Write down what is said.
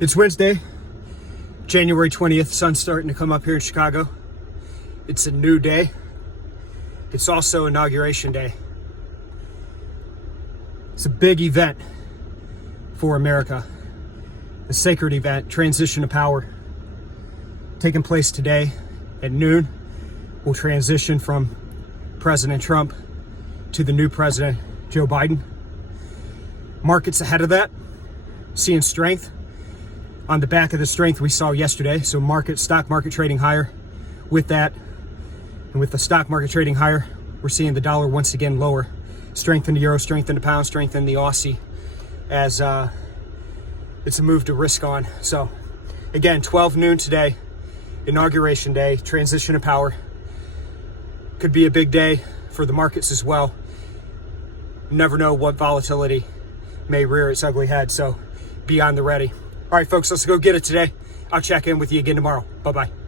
It's Wednesday, January 20th. Sun's starting to come up here in Chicago. It's a new day. It's also Inauguration Day. It's a big event for America. A sacred event, transition of power, taking place today at noon. We'll transition from President Trump to the new president, Joe Biden. Markets ahead of that, seeing strength on the back of the strength we saw yesterday. So stock market trading higher. With that, and with the stock market trading higher, we're seeing the dollar once again lower. Strength in the euro, strength in the pound, strength in the Aussie, as it's a move to risk on. So again, 12 noon today, Inauguration Day, transition of power. Could be a big day for the markets as well. You never know what volatility may rear its ugly head, so be on the ready. All right, folks, let's go get it today. I'll check in with you again tomorrow. Bye-bye.